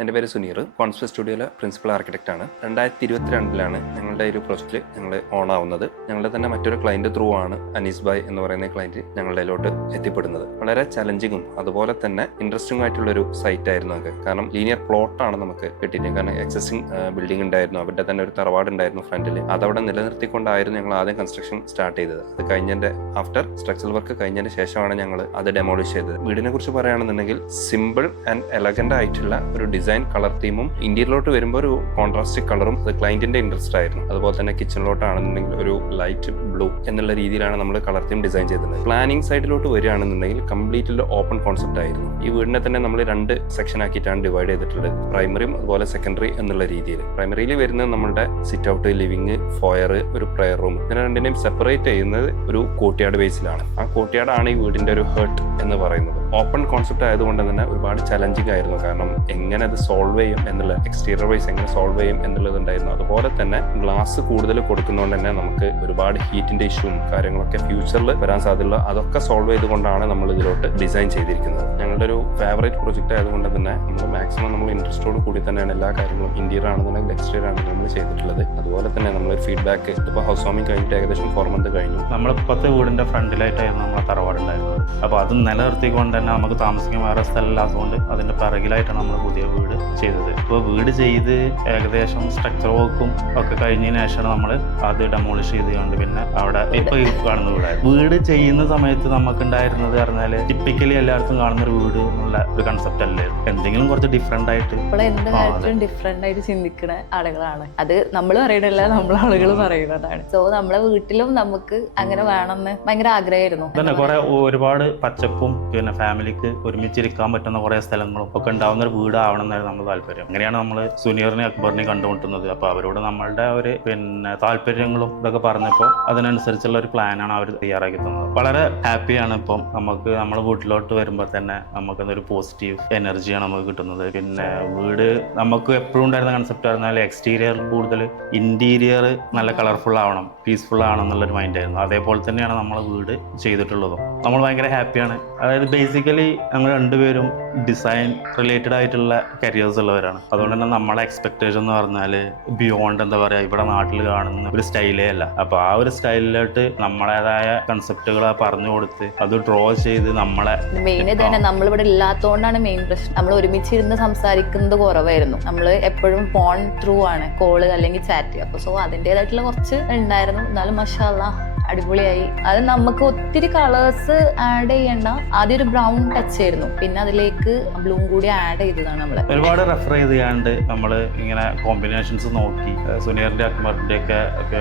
എൻ്റെ പേര് Suneer, കോൺസ്പെർ സ്റ്റുഡിയോയിലെ principal architect ആണ്. 2022 ഞങ്ങളുടെ ഒരു പ്രോജക്റ്റിൽ ഞങ്ങൾ ഓൺ ആവുന്നത്. ഞങ്ങളുടെ തന്നെ മറ്റൊരു ക്ലയൻറ്റ് ത്രൂ ആണ് അനീസ് ഭായ് എന്ന് പറയുന്ന ക്ലയൻറ്റ് ഞങ്ങളുടെ ഇതിലോട്ട് എത്തിപ്പെടുന്നത്. വളരെ ചലഞ്ചിങ്ങും അതുപോലെ തന്നെ ഇൻട്രസ്റ്റിംഗ് ആയിട്ടുള്ളൊരു സൈറ്റ് ആയിരുന്നു അത്. കാരണം ലീനിയർ പ്ലോട്ടാണ് നമുക്ക് കിട്ടിയിട്ട്. കാരണം എക്സിസ്റ്റിംഗ് ബിൽഡിംഗ് ഉണ്ടായിരുന്നു, അവരുടെ തന്നെ ഒരു തറവാട് ഉണ്ടായിരുന്നു ഫ്രണ്ടിൽ. അതവിടെ നിലനിർത്തിക്കൊണ്ടായിരുന്നു ഞങ്ങൾ ആദ്യം കൺസ്ട്രക്ഷൻ സ്റ്റാർട്ട് ചെയ്തത്. അത് കഴിഞ്ഞതിൻ്റെ ആഫ്റ്റർ സ്ട്രക്ചറൽ വർക്ക് കഴിഞ്ഞതിന് ശേഷമാണ് ഞങ്ങൾ അത് ഡെമോളിഷ് ചെയ്തത്. വീടിനെ കുറിച്ച് പറയുകയാണെന്നുണ്ടെങ്കിൽ സിമ്പിൾ ആൻഡ് എലഗന്റ് ആയിട്ടുള്ള ഒരു ഡിസൈൻ കളർ തീമും, ഇന്റീരിയറിലോട്ട് വരുമ്പോൾ ഒരു കോൺട്രാസ്റ്റിക് കളറും അത് ക്ലയന്റിന്റെ ഇൻട്രസ്റ്റ് ആയിരുന്നു. അതുപോലെ തന്നെ കിച്ചണിലോട്ടാണെന്നുണ്ടെങ്കിൽ ഒരു ലൈറ്റ് ബ്ലൂ എന്നുള്ള രീതിയിലാണ് നമ്മൾ കളർ തീം ഡിസൈൻ ചെയ്തത്. പ്ലാനിങ് സൈഡിലോട്ട് വരികയാണെന്നുണ്ടെങ്കിൽ കംപ്ലീറ്റ് ഓപ്പൺ കോൺസെപ്റ്റ് ആയിരുന്നു. ഈ വീടിനെ തന്നെ നമ്മൾ 2 സെക്ഷൻ ആക്കിയിട്ടാണ് ഡിവൈഡ് ചെയ്തിട്ടുള്ളത്, പ്രൈമറിയും അതുപോലെ സെക്കൻഡറി എന്നുള്ള രീതിയിൽ. പ്രൈമറിയിൽ വരുന്നത് നമ്മുടെ സിറ്റ് ഔട്ട്, ലിവിംഗ്, ഫോയർ, ഒരു പ്രെയർ റൂം. ഇതിനെ രണ്ടിനെയും സെപ്പറേറ്റ് ചെയ്യുന്നത് ഒരു കോർട്ട്യാർഡ് ബേസിലാണ്. ആ കോർട്ട്യാർഡ് ആണ് ഈ വീടിന്റെ ഒരു ഹേർട്ട് എന്ന് പറയുന്നത്. ഓപ്പൺ കോൺസെപ്റ്റ് ആയതുകൊണ്ട് തന്നെ ഒരുപാട് ചലഞ്ചിങ് ആയിരുന്നു. കാരണം എങ്ങനെ അത് സോൾവ് ചെയ്യും എന്നുള്ള, എക്സ്റ്റീരിയർ വൈസ് എങ്ങനെ സോൾവ് ചെയ്യും എന്നുള്ളതുണ്ടായിരുന്നു. അതുപോലെ തന്നെ ഗ്ലാസ് കൂടുതൽ കൊടുക്കുന്നതുകൊണ്ട് തന്നെ നമുക്ക് ഒരുപാട് ഹീറ്റിന്റെ ഇഷ്യൂവും കാര്യങ്ങളൊക്കെ ഫ്യൂച്ചറിൽ വരാൻ സാധ്യതയുള്ള അതൊക്കെ സോൾവ് ചെയ്തുകൊണ്ടാണ് നമ്മൾ ഇതിലോട്ട് ഡിസൈൻ ചെയ്തിരിക്കുന്നത്. ഞങ്ങളുടെ ഒരു ഫേവറേറ്റ് പ്രൊജക്റ്റ് ആയതുകൊണ്ട് തന്നെ നമ്മൾ മാക്സിമം നമ്മൾ ഇൻട്രസ്റ്റോട് കൂടി തന്നെയാണ് എല്ലാ കാര്യങ്ങളും, ഇന്റീരിയർ ആണെന്നുണ്ടെങ്കിൽ എക്സ്റ്റീരിയർ ആണെങ്കിലും നമ്മൾ ചെയ്തിട്ടുള്ളത്. അതുപോലെ തന്നെ നമ്മൾ ഫീഡ്ബാക്ക് ഇപ്പോൾ ഹൗസ് വാമിംഗ് കഴിഞ്ഞിട്ട് ഏകദേശം 4 months കഴിഞ്ഞു. നമ്മളിപ്പോഴത്തെ വീടിന്റെ ഫ്രണ്ടിലായിട്ടായിരുന്നു നമ്മളെ തറവാടുണ്ടായിരുന്നത്. അപ്പോൾ അത് നിലനിർത്തിക്കൊണ്ട് തന്നെ നമുക്ക് താമസിക്കാൻ വേറെ സ്ഥലമില്ലാത്തതുകൊണ്ട് അതിന്റെ പിറകിലായിട്ടാണ് നമ്മൾ പുതിയ വീട് ചെയ്തത്. ഇപ്പോൾ വീട് ചെയ്ത് ഏകദേശം സ്ട്രക്ചർ വർക്കും ഒക്കെ കഴിഞ്ഞതിന് ശേഷമാണ് നമ്മൾ അത് ഡെമോളിഷ് ചെയ്തുകൊണ്ട് പിന്നെ അവിടെ ഇപ്പൊ കാണുന്ന വീടായിരുന്നു. വീട് ചെയ്യുന്ന സമയത്ത് നമുക്കുണ്ടായിരുന്നത് പറഞ്ഞാൽ ടിപ്പിക്കലി എല്ലായിടത്തും കാണുന്ന ഒരു വീട് എന്നുള്ള ഒരു കൺസെപ്റ്റ് അല്ലേ, എന്തെങ്കിലും കുറച്ച് ഡിഫറെന്റ് ആയിട്ട്. ഇപ്പോൾ എന്ത് കാര്യത്തിലും ഡിഫറെന്റ് ആയിട്ട് ചിന്തിക്കുന്ന ആളുകളാണ്. അത് നമ്മൾ പറയണല്ല, നമ്മളെ ആളുകൾ പറയുന്നതാണ്. സോ നമ്മളെ വീട്ടിലും നമുക്ക് അങ്ങനെ വേണമെന്ന് ഭയങ്കര ആഗ്രഹമായിരുന്നു. തന്നെ കുറെ ഒരുപാട് പച്ചപ്പും പിന്നെ ഫാമിലിക്ക് ഒരുമിച്ചിരിക്കാൻ പറ്റുന്ന കുറെ സ്ഥലങ്ങളും ഒക്കെ ഉണ്ടാവുന്ന ഒരു വീടാവണം എന്നായിരുന്നു നമ്മൾ താല്പര്യം. അങ്ങനെയാണ് നമ്മൾ സുനീറിനെ അക്ബറിനെ കണ്ടുമുട്ടുന്നത്. അപ്പൊ അവരോട് നമ്മളുടെ ഒരു പിന്നെ താല്പര്യങ്ങളും ഇതൊക്കെ പറഞ്ഞപ്പോൾ അതിനനുസരിച്ചുള്ള ഒരു പ്ലാനാണ് അവർ തയ്യാറാക്കി തന്നത്. വളരെ ഹാപ്പിയാണ്. ഇപ്പം നമുക്ക് നമ്മുടെ വീട്ടിലോട്ട് വരുമ്പോൾ തന്നെ നമുക്കൊരു പോസിറ്റീവ് എനർജിയാണ് നമുക്ക് കിട്ടുന്നത്. പിന്നെ വീട് നമുക്ക് എപ്പോഴും ഉണ്ടായിരുന്ന കൺസെപ്റ്റ് പറഞ്ഞാൽ എക്സ്റ്റീരിയർ കൂടുതൽ, ഇന്റീരിയർ നല്ല കളർഫുൾ ആവണം, പീസ്ഫുൾ ആവണം എന്നുള്ളൊരു മൈൻഡായിരുന്നു. അതേപോലെ തന്നെയാണ് നമ്മൾ വീട് ചെയ്തിട്ടുള്ളതും. നമ്മൾ ഭയങ്കര ഹാപ്പിയാണ്. അതായത് ബേസിക്കലി ഞങ്ങൾ രണ്ടുപേരും ഡിസൈൻ റിലേറ്റഡ് ആയിട്ടുള്ള കരിയേഴ്സ് ഉള്ളവരാണ്. അതുകൊണ്ട് തന്നെ നമ്മളെ എക്സ്പെക്ടേഷൻ എന്ന് പറഞ്ഞാൽ ബിയോണ്ട് എന്താ പറയുക, ഇവിടെ നാട്ടിൽ കാണുന്ന ഒരു സ്റ്റൈലേ അല്ല. അപ്പോൾ ആ ഒരു സ്റ്റൈലിലോട്ട് നമ്മളേതായ കൺസെപ്റ്റുകൾ പറഞ്ഞു കൊടുത്ത് അത് ഡ്രോ ചെയ്ത് നമ്മളെ മെയിൻ ഇത് തന്നെ. നമ്മളിവിടെ ഇല്ലാത്തതുകൊണ്ടാണ് മെയിൻ പ്രശ്നം. നമ്മൾ ഒരുമിച്ചിരുന്ന് സംസാരിക്കുന്നത് കുറവായിരുന്നു. നമ്മൾ എപ്പോഴും ഫോൺ ത്രൂ ആണ്, കോള് അല്ലെങ്കിൽ ചാറ്റ്. അപ്പോൾ സോ അതിൻ്റെതായിട്ടുള്ള കുറച്ച് ഉണ്ടായിരുന്നു. എന്നാലും മാഷാ അല്ലാഹ് അടിപൊളിയായി. അത് നമുക്ക് ഒത്തിരി കളേഴ്സ് ആഡ് ചെയ്യണ്ട. ആദ്യം ഒരു ബ്രൗൺ ടച്ച് ആയിരുന്നു, പിന്നെ അതിലേക്ക് ബ്ലൂം കൂടി ആഡ് ചെയ്തതാണ്. നമ്മള് ഒരുപാട് റെഫർ ചെയ്താണ്ട് നമ്മൾ ഇങ്ങനെ കോമ്പിനേഷൻസ് നോക്കി സുനീറിന്റെ അക്ബറിന്റെ ഒക്കെ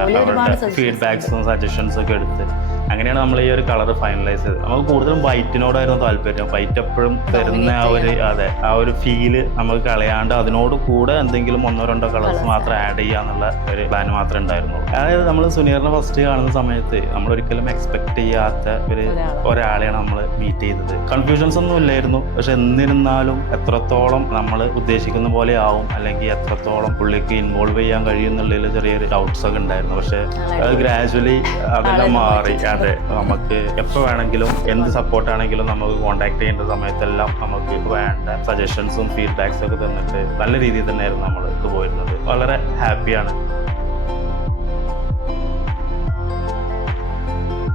അവരുടെ ഫീഡ്ബാക്സും സജഷൻസും ഒക്കെ എടുത്ത് അങ്ങനെയാണ് നമ്മൾ ഈ ഒരു കളർ ഫൈനലൈസ് ചെയ്തത്. നമുക്ക് കൂടുതലും വൈറ്റിനോടായിരുന്നു താല്പര്യം. വൈറ്റ് എപ്പോഴും തരുന്ന ആ ഒരു ഫീല് നമുക്ക് കളയാണ്ട് അതിനോട് കൂടെ എന്തെങ്കിലും 1-2 കളേഴ്സ് മാത്രം ആഡ് ചെയ്യാന്നുള്ള ഒരു പ്ലാൻ മാത്രമേ ഉണ്ടായിരുന്നുള്ളൂ. അതായത് നമ്മൾ സുനീറിനെ ഫസ്റ്റ് കാണുന്ന സമയത്ത് നമ്മൾ ഒരിക്കലും എക്സ്പെക്ട് ചെയ്യാത്ത ഒരാളെയാണ് നമ്മൾ മീറ്റ് ചെയ്തത്. കൺഫ്യൂഷൻസ് ഒന്നും ഇല്ലായിരുന്നു. പക്ഷെ എന്നിരുന്നാലും എത്രത്തോളം നമ്മൾ ഉദ്ദേശിക്കുന്ന പോലെ ആവും അല്ലെങ്കിൽ എത്രത്തോളം പുള്ളിക്ക് ഇൻവോൾവ് ചെയ്യാൻ കഴിയുന്നുള്ളതിൽ ചെറിയൊരു ഡൗട്ട്സ് ഒക്കെ ഉണ്ടായിരുന്നു. പക്ഷെ അത് ഗ്രാജുവലി അതെല്ലാം മാറി. അതെ, നമുക്ക് എപ്പോൾ വേണമെങ്കിലും എന്ത് സപ്പോർട്ടാണെങ്കിലും നമുക്ക് കോൺടാക്ട് ചെയ്യേണ്ട സമയത്തെല്ലാം നമുക്ക് വേണ്ട സജഷൻസും ഫീഡ്ബാക്സും ഒക്കെ തന്നിട്ട് നല്ല രീതിയിൽ തന്നെയായിരുന്നു നമ്മൾ പോയിരുന്നത്. വളരെ ഹാപ്പിയാണ്.